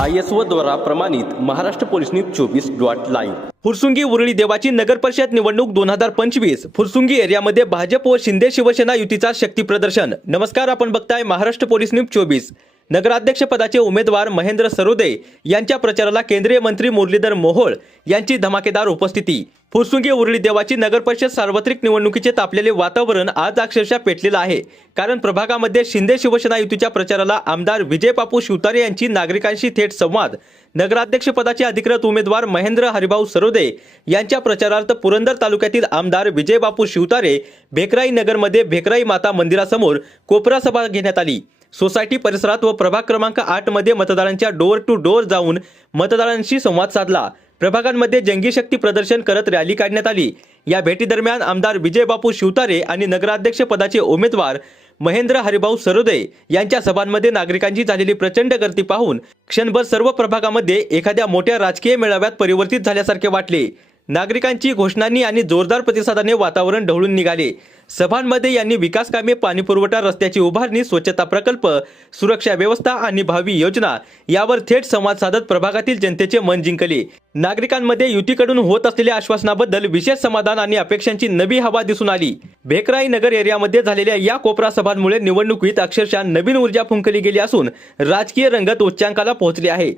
ISO द्वारा प्रमाणित Maharashtra police news 24.live। Fursungi Urali Devachi नगर परिषद निवडणूक 2025 फुरसुंगी एरियामध्ये भाजप व शिंदे शिवसेना युतीचा शक्ती प्रदर्शन। नमस्कार, आपण बघताय महाराष्ट्र पोलीस न्यूज 24। नगराध्यक्ष पदाचे उमेदवार महेंद्र सरोदे यांच्या प्रचाराला केंद्रीय मंत्री मुरलीधर मोहोळ यांची धमाकेदार उपस्थिती। फुरसुंगी उरळी देवाची नगर परिषद सार्वत्रिक निवडणुकीचे तापलेले वातावरण आज अक्षरशः पेटलेलं आहे, कारण प्रभागामध्ये शिंदे शिवसेना युतीच्या प्रचाराला आमदार विजय बापू शिवतारे यांची नागरिकांशी थेट संवाद। नगराध्यक्ष पदाचे अधिकृत उमेदवार महेंद्र हरिभाऊ सरोदे यांच्या प्रचारार्थ पुरंदर तालुक्यातील आमदार विजय बापू शिवतारे भेकराई नगरमध्ये भेकराई माता मंदिरासमोर कोपरा सभा घेण्यात आली। सोसायटी परिसरात व प्रभाग क्रमांक 8 मध्ये मतदारांच्या डोअर टू डोअर जाऊन मतदारांशी संवाद साधला। प्रभागांमध्ये जंगी शक्ती प्रदर्शन करत रॅली काढण्यात आली। या भेटी दरम्यान आमदार विजय बापू शिवतारे आणि नगराध्यक्ष पदाचे उमेदवार महेंद्र हरिभाऊ सरोदे यांच्या सभांमध्ये नागरिकांची झालेली प्रचंड गर्दी पाहून क्षणभर सर्व प्रभागामध्ये एखाद्या मोठ्या राजकीय मेळाव्यात परिवर्तित झाल्यासारखे वाटले। नागरिकांची घोषणांनी आणि जोरदार प्रतिसादाने वातावरण ढवळून निघाले। सभांमध्ये यांनी विकास कामे, पाणी पुरवठा, रस्त्याची उभारणी, स्वच्छता प्रकल्प, सुरक्षा व्यवस्था आणि भावी योजना यावर थेट संवाद साधत प्रभागातील जनतेचे मन जिंकले। नागरिकांमध्ये युतीकडून होत असलेल्या आश्वासनाबद्दल विशेष समाधान आणि अपेक्षांची नवी हवा दिसून आली। भेकराई नगर एरियामध्ये झालेल्या या कोपरा सभांमुळे निवडणुकीत अक्षरशः नवीन ऊर्जा फुंकली गेली असून राजकीय रंगत उच्चांकाला पोहोचली आहे।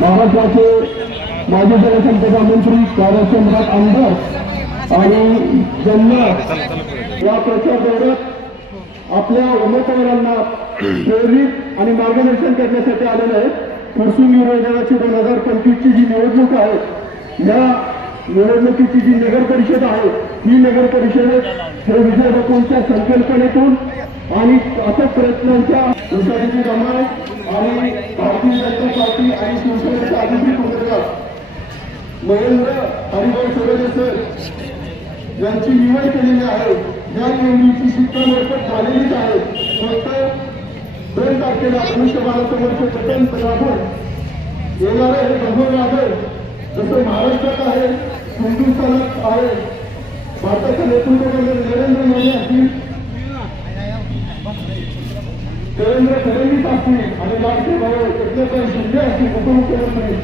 महाराष्ट्राचे माजी जलसंपदा मंत्री कार्यक्षेत्रात आमदार आणि ज्यांना या प्रचार दौऱ्यात आपल्या उमेदवारांना प्रेरित आणि मार्गदर्शन करण्यासाठी आलेले आहेत। फुरसुंगी उरळी 2025 ची जी निवडणूक आहे, या निवडणुकीची जी नगर परिषद आहे, ही नगर परिषद हे विजय बापूंच्या संकल्पनेतून आणि अथक प्रयत्नांच्या उसाची जमाय आणि भारतीय जनता पार्टी आणि शिवसेनेच्या अधिकृत उमेदवार महेंद्र हरिभाऊ सरोदे सर यांची निवड केलेली आहे। या निवडणुकीची शिक्कामोर्तब झालेलीच आहे। फक्त 2 तारखेला मनुष्यबळासमोरचे बटन दाबून येणारे हे भगवान आहे, जसं महाराष्ट्रात आहे, हिंदुस्थानात आहे। भारताच्या नेतृत्वामध्ये नरेंद्र मोदी असतील, देवेंद्र फडणवीस असतील आणि लाडके भाऊ एकनाथ शिंदे असतील उपमुख्यमंत्री,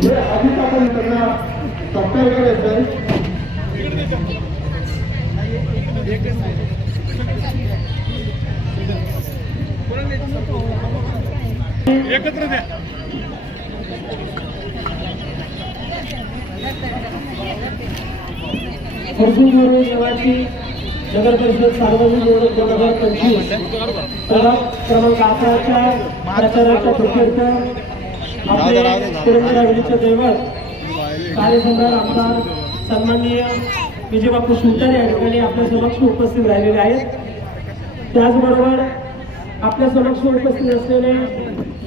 हे आधीच आपण त्यांना सत्कार करायचं आहे। एकत्र द्या। फुरसुंगी उरळी देवाची नगर परिषद सार्वजनिक निवडणूक 2025 प्रभाग क्रमांक 11च्या प्रचाराच्या प्रत्यर्थ आपले पुरंदरावलीचे दैवत कार्यसम्राट आमदार सन्माननीय विजय बापू शिवतारे या ठिकाणी आपल्या समक्ष उपस्थित राहिलेले आहेत। त्याचबरोबर आपल्या समक्ष उपस्थित असलेले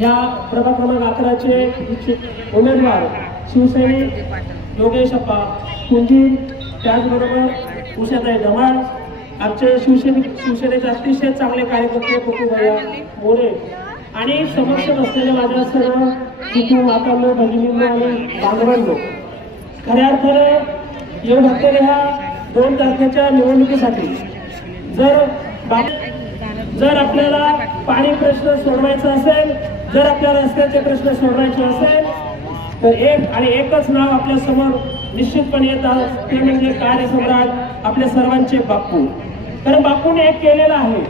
या प्रभाग क्रमांक 11चे उमेदवार शिवसैनिक योगेश अप्पा कुंजी, त्याचबरोबर उषाताई धमाळ, आमचे शिवसेनेचे अतिशय चांगले कार्यकर्ते पप्पूभैया मोरे आणि समक्ष बसलेले माझ्या सर्व हिंदू मातांनो, भगिनींनो आणि बांधवांनो, खऱ्या अर्थाने येऊ घातलेल्या ह्या 2 तारखेच्या निवडणुकीसाठी जर आपल्याला पाणी प्रश्न सोडवायचा असेल, जर आपल्याला रस्त्याचे प्रश्न सोडवायचे असेल, तर एकच नाव आपल्या समोर निश्चितपणे येतात, ते म्हणजे कार्यसम्राट आपल्या सर्वांचे बापू। कारण बापूने एक केलेलं आहे,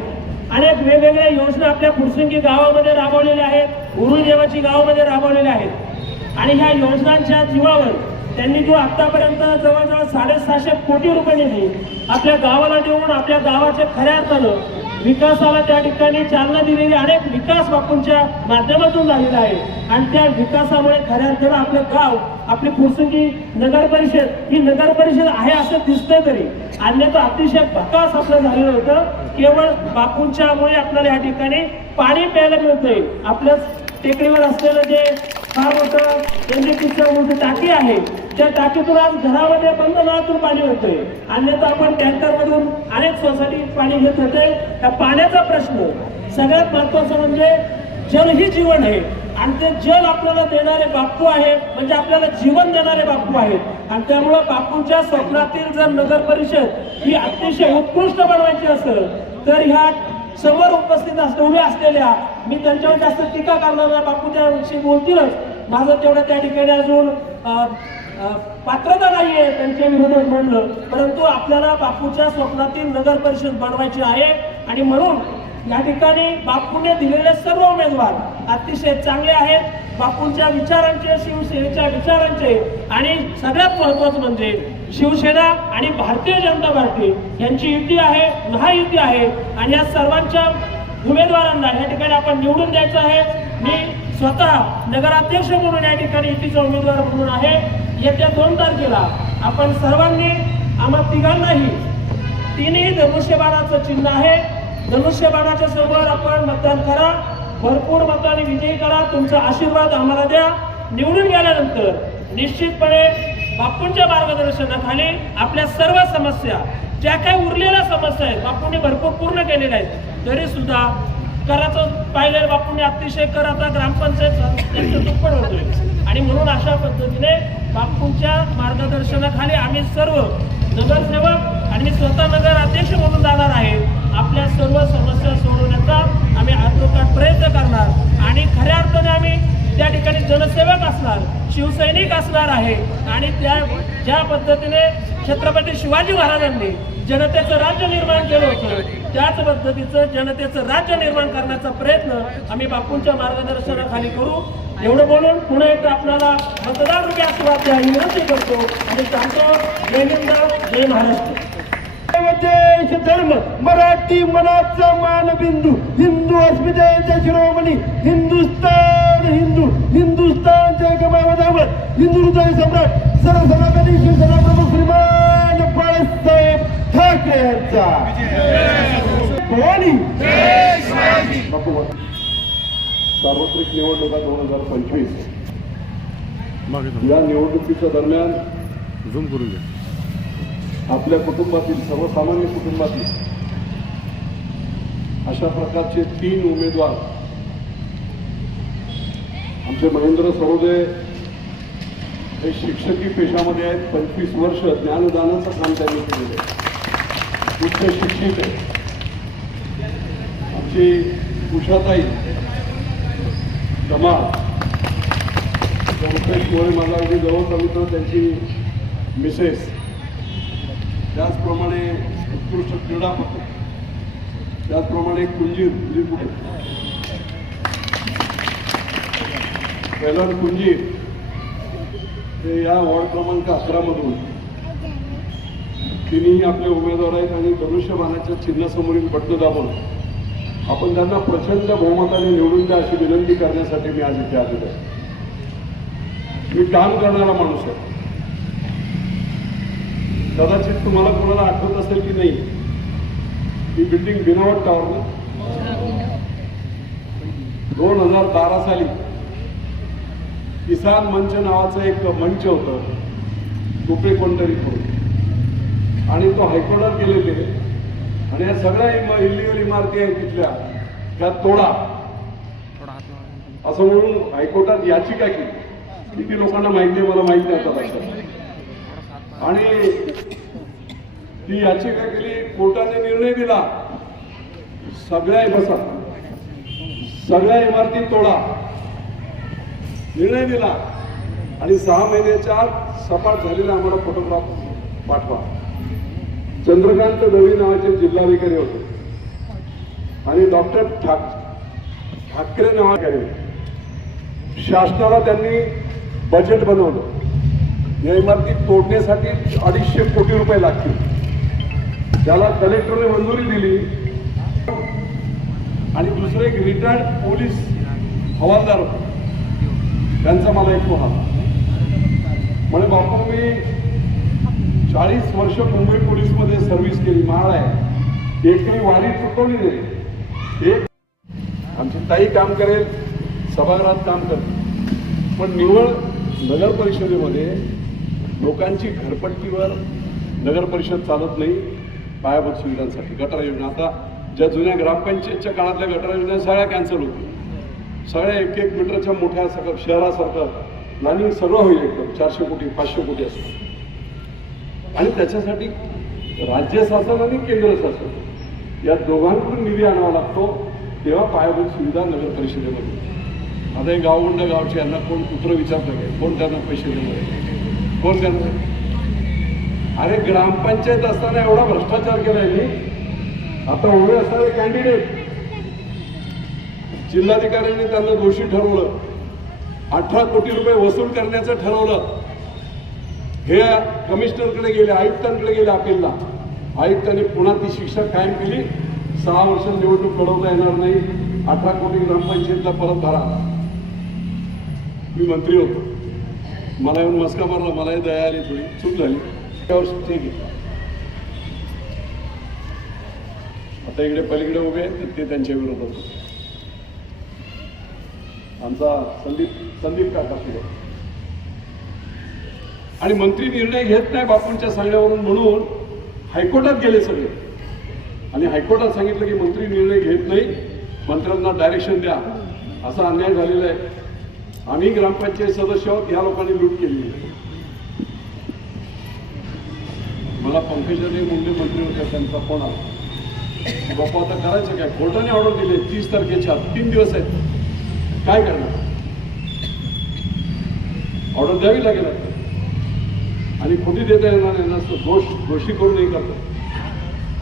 अनेक वेगवेगळ्या योजना आपल्या फुरसुंगी गावामध्ये राबवलेल्या आहेत, उरळी देवाची गावामध्ये राबवलेल्या आहेत आणि ह्या योजनांच्या जीवावर त्यांनी जो आतापर्यंत जवळजवळ 750 कोटी रुपये निधी आपल्या गावाला देऊन आपल्या गावाच्या खऱ्या अर्थानं विकासाला त्या ठिकाणी चालना दिलेली अनेक विकास बापूंच्या माध्यमातून झालेला आहे आणि त्या विकासामुळे खऱ्या अर्थानं आपलं गाव, आपली फुरसुंगी नगर परिषद ही नगर परिषद आहे असं दिसतंय, तरी अन्यथा अतिशय भकास आपलं झालेलं होतं। केवळ बापूंच्यामुळे आपल्याला या ठिकाणी पाणी प्यायला मिळतंय। आपल्या टेकडीवर असलेलं जे फार मोठं एनडीपीचं मोठी टाकी आहे, त्या टाकीतून आज घरामध्ये बंद नळातून पाणी होतंय, अन्यथा आपण टँकरमधून अनेक सोसायटी पाणी घेत होते। त्या पाण्याचा प्रश्न सगळ्यात महत्वाचं म्हणजे जल ही जीवन आहे आणि ते जल आपल्याला देणारे बापू आहे, म्हणजे आपल्याला जीवन देणारे बापू आहेत आणि त्यामुळे बापूंच्या स्वप्नातील जर नगर परिषद ही अतिशय उत्कृष्ट बनवायची असेल तर ह्या समोर उपस्थित उभे असलेल्या, मी त्यांच्यावर जास्त टीका करणार नाही, बापू त्याविषयी बोलतीलच, माझं तेवढं त्या ठिकाणी अजून पात्रता नाहीये त्यांच्या विरोधात म्हणलं, परंतु आपल्याला बापूच्या स्वप्नातील नगर परिषद बनवायची आहे आणि म्हणून या ठिकाणी बापूने दिलेले सर्व उमेदवार अतिशय चांगले आहेत. बापूंच्या विचारांचे, शिवसेनेच्या विचारांचे आणि सगळ्यात महत्वाचं म्हणजे शिवसेना आणि भारतीय जनता पार्टी यांची युती आहे, महायुती आहे आणि या सर्वांच्या उमेदवारांना या ठिकाणी आपण निवडून द्यायचं आहे. मी स्वतः नगराध्यक्ष म्हणून या ठिकाणी युतीचा उमेदवार म्हणून आहे. येत्या 2 तारखेला आपण सर्वांनी, आम्हा तिघांनाही, तिन्ही धनुष्यबाणाचं चिन्ह आहे, धनुष्यबाणाच्या समोर आपण मतदान करा, भरपूर मताने विजयी करा, तुमचा आशीर्वाद आम्हाला द्या. निवडून गेल्यानंतर निश्चितपणे बापूंच्या मार्गदर्शनाखाली आपल्या सर्व समस्या, ज्या काही उरलेल्या समस्या आहेत, बापूंनी भरपूर पूर्ण केलेल्या आहेत. तरी सुद्धा कराचं पाहिलं, बापूंनी अतिशय कर आता ग्रामपंचायत दुप्पट होतोय आणि म्हणून अशा पद्धतीने बापूंच्या मार्गदर्शनाखाली आम्ही सर्व नगरसेवक आणि मी स्वतः नगर अध्यक्ष म्हणून जाणार आहे. आपल्या सर्व समस्या सोडवण्याचा आम्ही आत्मसात प्रयत्न करणार आणि खऱ्या अर्थाने आम्ही त्या ठिकाणी जनसेवक असणार, शिवसैनिक असणार आहे आणि ज्या पद्धतीने छत्रपती शिवाजी महाराजांनी जनतेचं राज्य निर्माण केलं होतं, त्याच पद्धतीचं जनतेचं राज्य निर्माण करण्याचा प्रयत्न आम्ही बापूंच्या मार्गदर्शनाखाली करू. एवढं बोलून पुन्हा एकदा आपल्याला मतदार रूपी आशीर्वाद द्या ही विनंती करतो आणि सांगतो जय हिंद, जय महाराष्ट्र. देश धर्म मराठी मनाचा मानबिंदू, हिंदू अस्मितेचे शिरोमणी, हिंदुस्तान हिंदू, हिंदुस्तानचे गमावदावर, हिंदू हृदय सम्राट सर्वसनातनी शिवसेना प्रमुख श्रीमान बाळासाहेब ठाकरे यांचा भवानी. सार्वत्रिक निवडणुका 2025 या निवडणुकीच्या दरम्यान झूम करून घ्या. आपल्या कुटुंबातील, सर्वसामान्य कुटुंबातील अशा प्रकारचे 3 उमेदवार, आमचे महेंद्र सरोदे हे शिक्षकी पेशामध्ये आहेत, 25 वर्ष ज्ञानदानाचं काम त्यांनी केलेलं आहे, उच्च शिक्षित आहे. आमची उषाताई धमाल, रुपेश माझा अगदी जवळचा मित्र, त्यांची मिसेस, त्याचप्रमाणे उत्कृष्ट क्रीडापटू, त्याचप्रमाणे कुंजीर कैलास कुंजीर हे या वॉर्ड क्रमांक 11 मधून तिन्ही आपले उमेदवार आहेत आणि धनुष्यबाणाच्या चिन्हासमोरील बटन दाबून आपण त्यांना प्रचंड बहुमताने निवडून द्या अशी विनंती करण्यासाठी मी आज इथे आलेलो आहे. मी काम करणारा माणूस आहे. कदाचित तुम्हाला कोणाला आठवत असेल की नाही, ही बिल्डिंग बिनावट टॉवर 2012 साली किसान मंच नावाचं एक मंच होतं, रुपे कोणतरी करून, आणि तो हायकोर्टात गेलेले आणि या सगळ्या इलिगल इमारती आहेत तिथल्या त्या तोडा असं म्हणून हायकोर्टात याचिका केली. किती लोकांना माहिती आहे मला माहिती नाही आता लक्षात. आणि ती याचिका केली, कोर्टाने निर्णय दिला, सगळ्या इमारती तोडा, निर्णय दिला आणि 6 महिन्याच्या आत सपाट झालेला आम्हाला फोटोग्राफ पाठवा. चंद्रकांत दळवी नावाचे जिल्हाधिकारी होते आणि डॉक्टर ठाकरे नावाचे शासनाला त्यांनी बजेट बनवलं. या इमारती तोडण्यासाठी 250 कोटी रुपये लागतील. त्याला कलेक्टरने मंजुरी दिली आणि दुसरे एक रिटायर्ड पोलीस हवालदार होते, त्यांचा मला एक फोन आला, म्हणे बापू मी 40 वर्ष मुंबई पोलीसमध्ये सर्व्हिस केली, महाळ आहे, एकही वारी चुकवली नाही. एक आमची ताई काम करेल, सभागृहात काम करेल, पण निवड नगर परिषदेमध्ये लोकांची घरपट्टीवर नगर परिषद चालत नाही. पायाभूत सुविधांसाठी गटार योजना, आता ज्या जुन्या ग्रामपंचायतच्या काळातल्या गटार योजना सगळ्या कॅन्सल होतील. सगळ्या 1-1 मीटरच्या मोठ्या शहरासारखं प्लॅनिंग सगळं होईल, एकदम 400 कोटी 500 कोटी असं. आणि त्याच्यासाठी राज्य शासन आणि केंद्र शासन या दोघांकडून निधी आणावा लागतो, तेव्हा पायाभूत सुविधा नगर परिषदेमध्ये. आता हे गावगुंड गावचे यांना कोण कुत्र विचारतं काय, कोण त्यांना पैसे देणार आहे, कोण त्यांना? अरे ग्रामपंचायत असताना एवढा भ्रष्टाचार केला यांनी. आता उभे असणारे कॅन्डिडेट जिल्हाधिकाऱ्यांनी त्यांना दोषी ठरवलं, 18 कोटी रुपये वसूल करण्याचं ठरवलं. हे कमिशनरकडे गेले, आयुक्तांकडे गेले अपीलला. आयुक्तांनी पुन्हा ती शिक्षा कायम केली. 6 वर्ष निवडणूक लढवता येणार नाही, 18 कोटी ग्रामपंचायतला परत भरा. मी मंत्री होतो, मला येऊन मस्का मारला, मलाही दया आली, थोडी चूक झाली. त्यावर ठीक आहे. आता इकडे पलीकडे उभे आहेत तर ते त्यांच्या विरोधात होते. आमचा संदीप काका पुढे. आणि मंत्री निर्णय घेत नाही बापूंच्या सांगण्यावरून म्हणून हायकोर्टात गेले सगळे. आणि हायकोर्टात सांगितलं की मंत्री निर्णय घेत नाही, मंत्र्यांना डायरेक्शन द्या. असा अन्याय झालेला आहे. आम्ही ग्रामपंचायत सदस्य आहोत, ह्या लोकांनी लूट केली. मला पंकजाताई मुंडे मंत्री होत्या, त्यांचा फोन आला, बापू आता करायचं काय, कोर्टाने ऑर्डर दिले 30 तारखेच्या 3 दिवस आहेत, काय करणार? ऑर्डर द्यावी लागेल आता. आणि खोटी देता येणार नाही, नसतं दोषी करूनही करतात.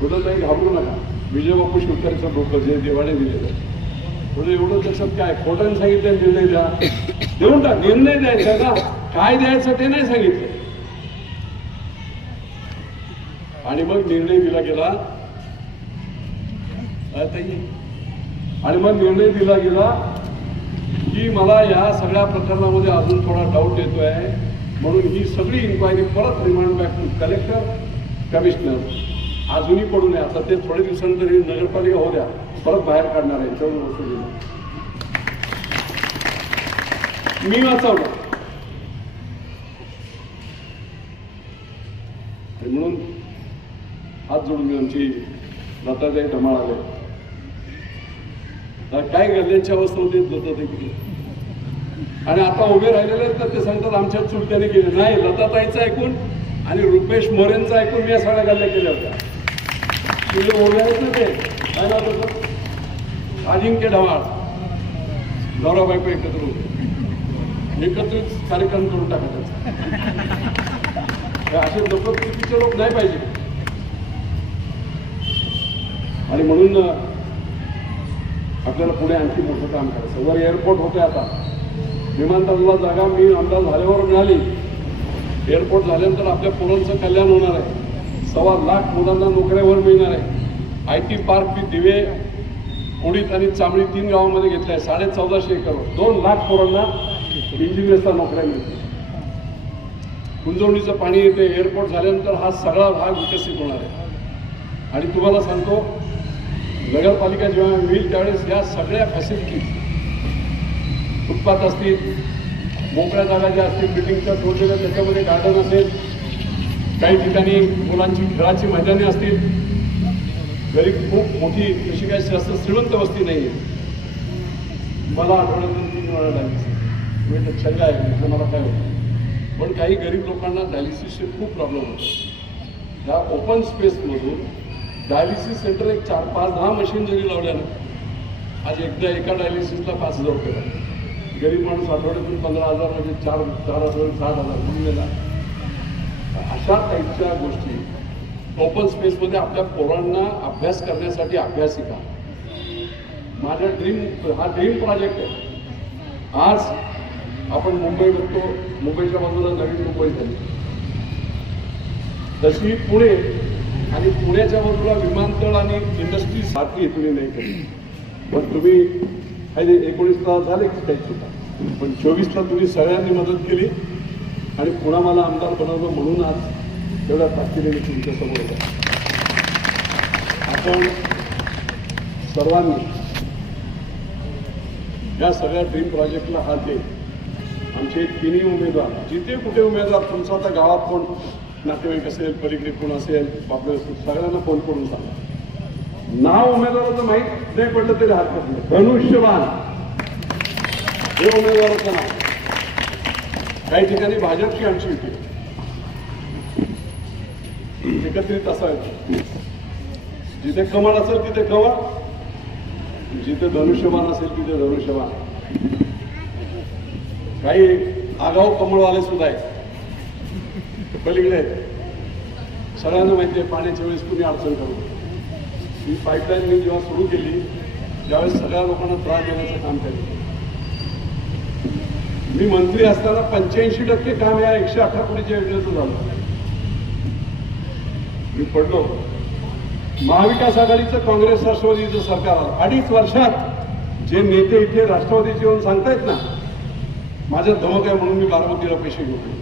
थोडं काही घाबरू नका. विजय बापू शिवकरचं डोकं जे देवाने दिलेलं, थोडं एवढं त्याच्यात काय, कोर्टाने सांगितलं निर्णय द्या, देऊन टाक. निर्णय द्यायचा ना, काय द्यायचं ते नाही सांगितलं. आणि मग निर्णय दिला गेला. आणि मग निर्णय दिला गेला की मला या सगळ्या प्रकरणामध्ये अजून थोडा डाऊट येतोय, म्हणून ही सगळी इन्क्वायरी परत remand back to collector, commissioner. अजूनही पडू नये. आता ते थोडे दिवसांतर नगरपालिका हो द्या, परत बाहेर काढणार आहे. याच्यावर वस्तू दिली मी वाचवलं. म्हणून हात जोडून मी आमची लताताई धमाळ आले. काय गल्ल्यांची अवस्था होती लताताई. आणि आता उभे राहिलेले तर ते सांगतात आमच्या चुलत्याने केले. नाही, लताताईचं ऐकून आणि रुपेश मोरेंचं ऐकून मी या सगळ्या गल्ल्या केल्या होत्या. तुझे ओढे आहेत ना ते, काय नाव होतं, अजिंक्य ढवाळ, नवरा बायको एकत्र होते, एकत्रित कार्यक्रम करून टाकायचा. असे लोक, चुकीचे लोक नाही पाहिजे. आणि म्हणून आपल्याला पुढे आणखी मोठं काम करायचं. वर एअरपोर्ट होते, आता विमानतळाला जागा मी आमदार झाल्यावर मिळाली. एअरपोर्ट झाल्यानंतर आपल्या पोरांचं कल्याण होणार आहे. 1.25 लाख मुलांना नोकऱ्यावर मिळणार आहे. IT पार्क मी दिवे, उडीद आणि चांबळी 3 गावांमध्ये घेतलं आहे. 14.5 एकर, 2 लाख पोरांना इंजिनियर्सला नोकऱ्या मिळतील. कुंजवणीचं पाणी येते. एअरपोर्ट झाल्यानंतर हा सगळा भाग विकसित होणार आहे. आणि तुम्हाला सांगतो, नगरपालिका जेव्हा होईल त्यावेळेस या सगळ्या फॅसिलिटीज, फुटपाथ असतील, मोकळ्या जागा ज्या असतील, मिटिंगच्या ठेवलेल्या त्याच्यामध्ये गार्डन असेल, काही ठिकाणी मुलांची खेळाची मैदाने असतील. गरीब खूप मोठी अशी काही जास्त श्रीमंत वस्ती नाही आहे. मला आठवड्यातून 3 वेळा डायलिसिस, मी तर छल्ला आहे, मला काय होतं. पण काही गरीब लोकांना डायलिसिसचे खूप प्रॉब्लेम होतो. त्या ओपन स्पेसमधून डायलिसिस सेंटर एक 4, 5, 10 मशीन जरी लावल्या ना, आज एकदा एका डायलिसिसला 5,000 रुपये. गरीब माणूस आठवड्यातून 15,000 म्हणजे 4 आठवड्यात 60,000 मिळाला. अशा टाईपच्या गोष्टी ओपन स्पेसमध्ये आपल्या पोरांना अभ्यास करण्यासाठी अभ्यासिका. माझा हा ड्रीम प्रोजेक्ट आहे. आज आपण मुंबई बघतो, मुंबईच्या बाजूला नवीन मुंबई झाली, तशी पुणे, आणि पुण्याच्या बाजूला विमानतळ आणि इंडस्ट्री सारखी तुम्ही नाही केली. पण तुम्ही 19ला झाले की काही सुद्धा, पण 24ला तुम्ही सगळ्यांनी मदत केली आणि पुन्हा मला आमदार बनवलं. म्हणून आज तेवढ्या ताकदीने तुमच्यासमोर होता. आपण सर्वांनी या सगळ्या ड्रीम प्रोजेक्टला हात दे. आमचे 3ही उमेदवार, जिथे कुठे उमेदवार, तुमचा आता गावात कोण नातेवाईक असेल, पलीकडे कोण असेल, आपल्या सगळ्यांना फोन करून सांगा. नाव उमेदवाराचं माहीत नाही पडलं तरी हरकत नाही. धनुष्यबाण हे उमेदवाराचं नाव. काही ठिकाणी भाजपची आमची युती एकत्रित असायची. जिथे कमळ असेल तिथे कमळ, जिथे धनुष्यबाण असेल तिथे धनुष्यबाण. काही आगाऊ कमळवाले सुद्धा आहेत पलीकडे आहेत. सगळ्यांना माहिती आहे पाण्याच्या वेळेस कुणी अडचण करू. ही पाईपलाईन मी जेव्हा सुरू केली त्यावेळेस सगळ्या लोकांना त्रास देण्याचं काम केलं. मी मंत्री असताना 85% काम या 118 कोटीच्या योजनेचं झालं. मी पडलो. महाविकास आघाडीचं काँग्रेस राष्ट्रवादीचं सरकार आलं. 2.5 वर्षात जे नेते इथे राष्ट्रवादीचे येऊन सांगतायत ना माझ्या धमक आहे म्हणून मी बारामतीला पैसे घेऊन आलो.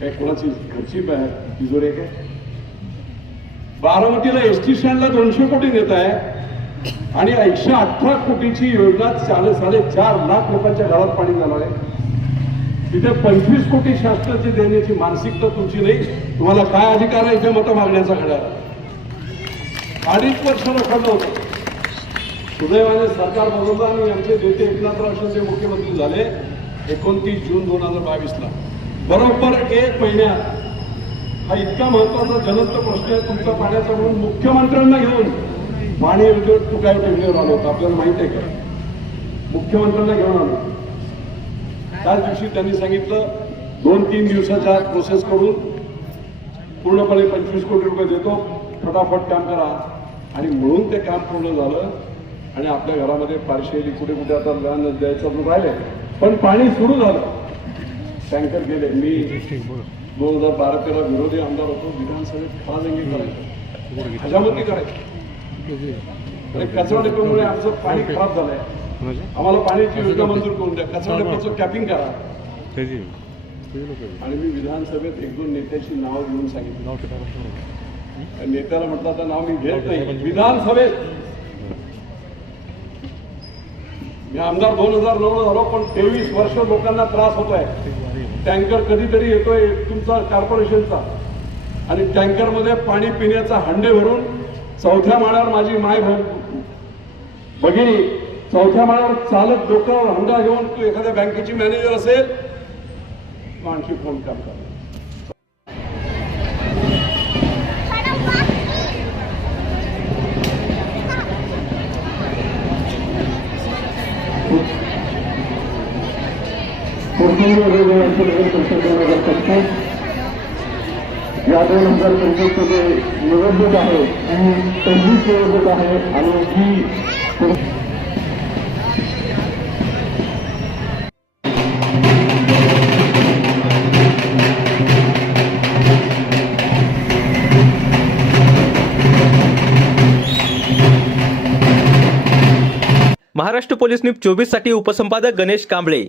काय कोणाची घरची तिजोरी आहे काय? बारामतीला एसटी स्टँडला 200 कोटी देत आहे आणि 118 कोटीची योजना 4.5 लाख लोकांच्या घरात पाणी जाणार आहे. तिथे 25 कोटी शासनाची देण्याची मानसिकता तुमची नाही. तुम्हाला काय अधिकार आहे इथे मतं मागण्याचा घड्याळ? 2.5 वर्ष रखडलं होतं. सुदैवाने सरकार बदललं आणि आमचे नेते एकनाथराव शिंदे मुख्यमंत्री झाले 29 जून 2022ला. बरोबर 1 महिन्यात हा इतका महत्वाचा ज्वलंत प्रश्न आहे तुमचा पाण्याचा म्हणून मुख्यमंत्र्यांना घेऊन पाणी उद्योग तुकाय टेबलीवर आलो होतो. आपल्याला माहित आहे का? मुख्यमंत्र्यांना घेऊन आलो. त्याच दिवशी त्यांनी सांगितलं 2-3 दिवसाच्या आत प्रोसेस करून पूर्णपणे 25 कोटी रुपये देतो, फटाफट काम करा. आणि म्हणून ते काम पूर्ण झालं आणि आपल्या घरामध्ये पार्शियली कुठे कुठे आता लहान द्यायचं राहिले पण पाणी सुरू झालं. टँकर गेले. मी 2012-13 विरोधी आमदार होतो. विधानसभेत खराजंगी करायचं, हजामती करायचं. आणि कचरा डेपोमुळे आमचं पाणी खराब झालंय. आम्हाला पाण्याची योजना मंजूर करून द्या, कचरा डेपोचं कॅपिंग करा. आणि मी विधानसभेत 1-2 नेत्याची नावं घेऊन सांगितलं. नेत्याला म्हटलं तर नाव मी घेत नाही. विधानसभेत मी आमदार 2009 झालो पण 23 वर्ष लोकांना त्रास होत आहे. टँकर कधीतरी येतोय तुमचा कॉर्पोरेशनचा आणि टँकरमध्ये पाणी पिण्याचा हंडे भरून 4थ्या माळ्यावर माझी माय भगिनी 4थ्या माळ्यावर चालत डोक्यावर हंडा घेऊन तू एखाद्या बँकेची मॅनेजर असेल आणखी फोन काम कर. या 2025 चे निवडणूक आहे ही 25 निवडणूक आहे आणि ही महाराष्ट्र पोलीस न्यूज 24 साठी उपसंपादक गणेश कांबळे.